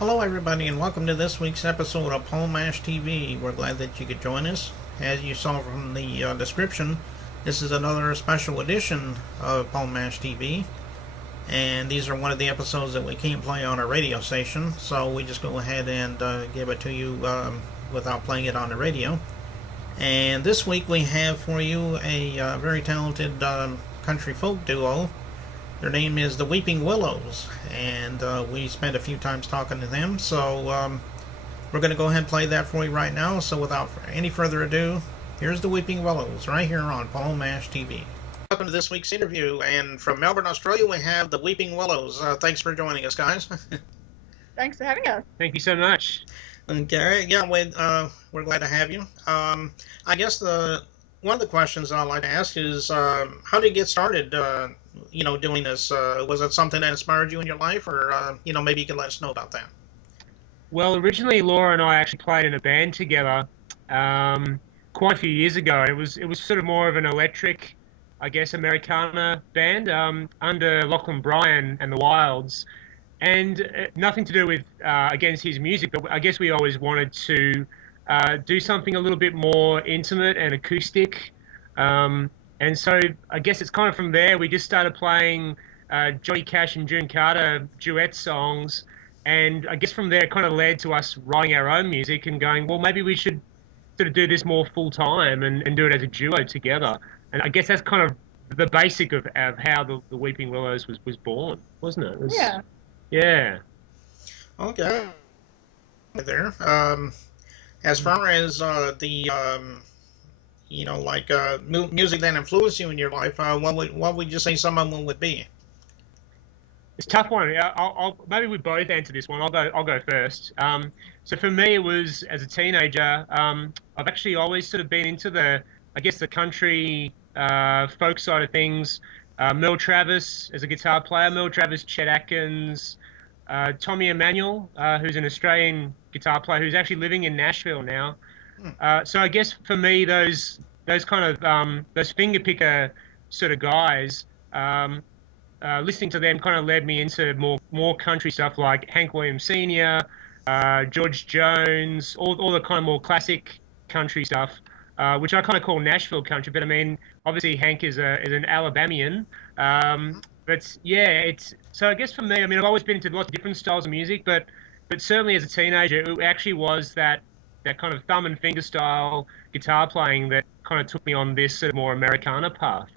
Hello, everybody, and welcome to this week's episode of Paul Mash TV. We're glad that you could join us. As you saw from the description, this is another special edition of Paul Mash TV, and these are one of the episodes that we can't play on our radio station, so we just go ahead and give it to you without playing it on the radio. And this week we have for you a very talented country folk duo. Their name is the Weeping Willows, and we spent a few times talking to them, so we're going to go ahead and play that for you right now. So without any further ado, here's the Weeping Willows right here on Paul Mash TV. Welcome to this week's interview, and from Melbourne, Australia, we have the Weeping Willows. Thanks for joining us, guys. Thanks for having us. Thank you so much. Okay, yeah, we're glad to have you. I guess one of the questions I'd like to ask is, how did you get started, doing this? Was it something that inspired you in your life, or, maybe you can let us know about that? Well, originally Laura and I actually played in a band together quite a few years ago. It was sort of more of an electric, I guess, Americana band under Lachlan Bryan and the Wilds. And nothing to do with against his music, but I guess we always wanted to do something a little bit more intimate and acoustic. And so I guess it's kind of from there we just started playing Johnny Cash and June Carter duet songs. And I guess from there it kind of led to us writing our own music and going, well, maybe we should sort of do this more full time and do it as a duo together. And I guess that's kind of the basic of how the Weeping Willows was born, wasn't it? Yeah. Yeah. Okay. There. As far as music that influenced you in your life, what would you say some of them would be? It's a tough one. I'll maybe we both answer this one. I'll go first. So for me, it was as a teenager. I've actually always sort of been into the country folk side of things. Mel Travis as a guitar player. Mel Travis, Chet Atkins, Tommy Emmanuel, who's an Australian guitar player who's actually living in Nashville now. So I guess for me, those kind of those finger picker sort of guys, listening to them kind of led me into more country stuff like Hank Williams Sr., George Jones, all the kind of more classic country stuff, which I kind of call Nashville country. But I mean, obviously Hank is an Alabamian. But yeah, so I guess for me, I mean, I've always been into lots of different styles of music, but certainly as a teenager, it actually was that kind of thumb and finger style guitar playing that kind of took me on this sort of more Americana path.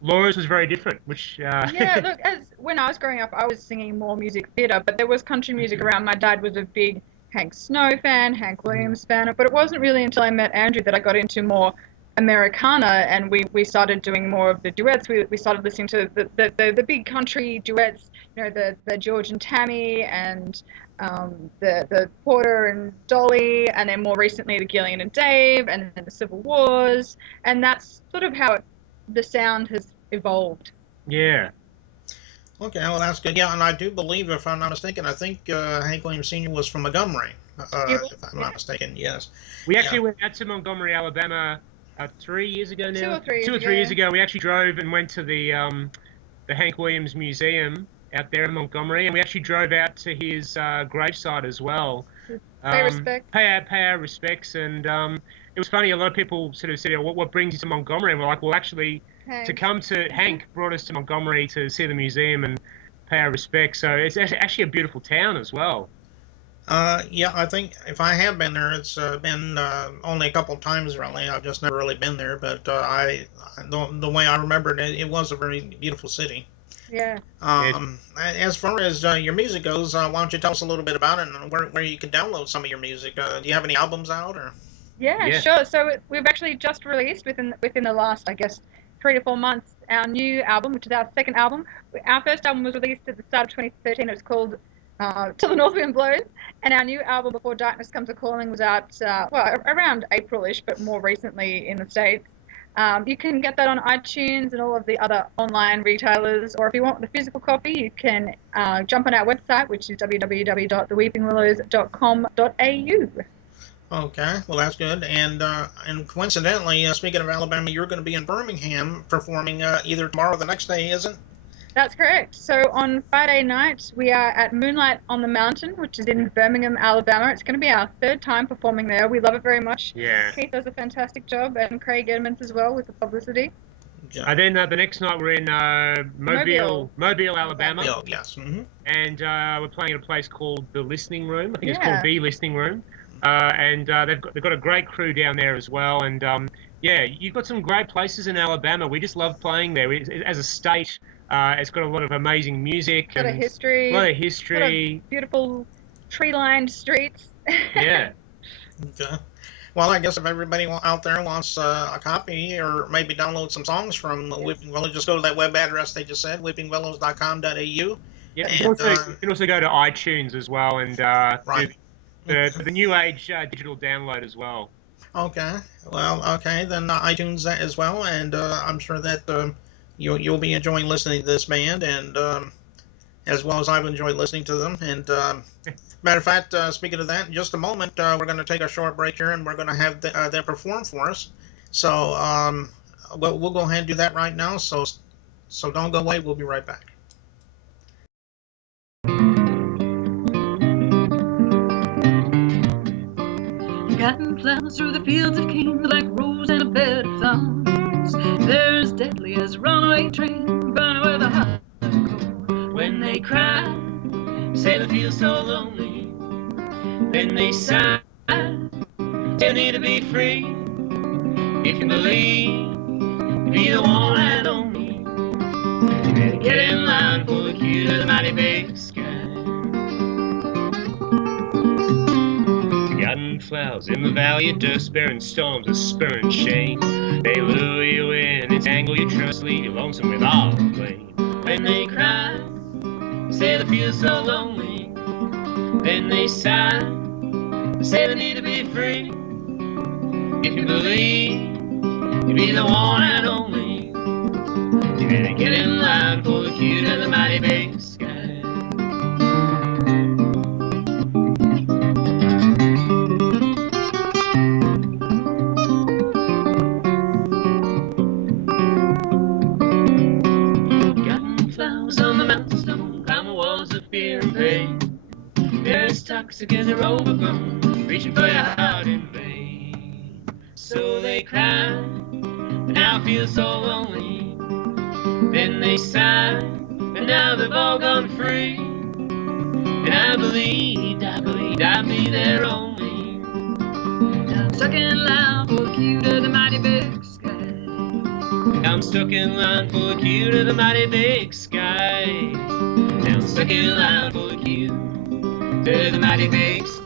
Laura's was very different, which... Yeah, look, when I was growing up, I was singing more music theatre, but there was country music around. My dad was a big Hank Snow fan, Hank Williams fan, but it wasn't really until I met Andrew that I got into more Americana, and we started doing more of the duets. We started listening to the big country duets, the George and Tammy and the Porter and Dolly, and then more recently the Gillian and Dave, and then the Civil Wars, and that's sort of how the sound has evolved. Yeah. Okay, well, that's good. Yeah, and I do believe, if I'm not mistaken, I think Hank Williams Sr. was from Montgomery, if I'm not mistaken, yes. We actually went out to Montgomery, Alabama 3 years ago now. 2 or 3 2 or 3 years ago. We actually drove and went to the Hank Williams Museum out there in Montgomery, and we actually drove out to his gravesite as well. Pay respect. Pay our respects, and it was funny. A lot of people sort of said, "What brings you to Montgomery?" And we're like, "Well, actually, to come to Hank brought us to Montgomery to see the museum and pay our respects." So it's actually a beautiful town as well. Yeah, I think if I have been there, it's been only a couple of times really. I've just never really been there, but the way I remember it, it was a very beautiful city. Yeah. As far as your music goes, why don't you tell us a little bit about it and where you can download some of your music? Do you have any albums out or? Yeah, sure. So we've actually just released within the last, I guess, 3 to 4 months, our new album, which is our second album. Our first album was released at the start of 2013. It was called Till the North Wind Blows, and our new album, Before Darkness Comes a Calling, was out around April-ish, but more recently in the States. You can get that on iTunes and all of the other online retailers, or if you want the physical copy, you can jump on our website, which is www.theweepingwillows.com.au. Okay, well that's good. And coincidentally, speaking of Alabama, you're going to be in Birmingham performing either tomorrow or the next day, isn't it? That's correct. So on Friday night, we are at Moonlight on the Mountain, which is in Birmingham, Alabama. It's going to be our third time performing there. We love it very much. Yeah. Keith does a fantastic job, and Craig Edmonds as well with the publicity. Yeah. And then the next night we're in Mobile, Alabama. Oh, yes. Mm-hmm. And we're playing at a place called the Listening Room. I think it's Yeah. called the Listening Room. And they've got a great crew down there as well. And yeah, you've got some great places in Alabama. We just love playing there. As a state, it's got a lot of amazing music. A lot of history. A lot of A lot history. of beautiful tree-lined streets. Yeah. Okay. Well, I guess if everybody out there wants a copy or maybe download some songs from Weeping Willows, just go to that web address they just said, weepingwillows.com.au. Yeah, And, you can also go to iTunes as well and right. do the new age digital download as well. Okay. Well, okay, then iTunes as well, and I'm sure that you'll be enjoying listening to this band, and as well as I've enjoyed listening to them. And matter of fact, speaking of that, in just a moment, we're going to take a short break here, and we're going to have them perform for us. So we'll go ahead and do that right now. So don't go away. We'll be right back. Cotton flowers through the fields of kings like rose in a bed of thorns. They're as deadly as a runaway train, burning with a heart of gold. When they cry, say they feel so lonely. Then they sigh, they need to be free. If you believe, be the one and only. You better get in line for the cue of the mighty big sky. Flowers in the valley of dust, bearing storms of spur and shame. They lure you in, entangle your trust, leave you lonesome with all the blame. When they cry, say they feel so lonely. Then they sigh, say they need to be free. If you believe, you be the one and only. You better get in line for the cue to the mighty big sky. Toxic as they're overgrown, reaching for your heart in vain. So they cry, but now feel so lonely. Then they sigh, but now they've all gone free. And I believed I'd be their only. Now I'm stuck in line for the cue to the mighty big sky. I'm stuck in line for the cue to the mighty big sky. Now I'm stuck in line for the cue to the mighty big sky.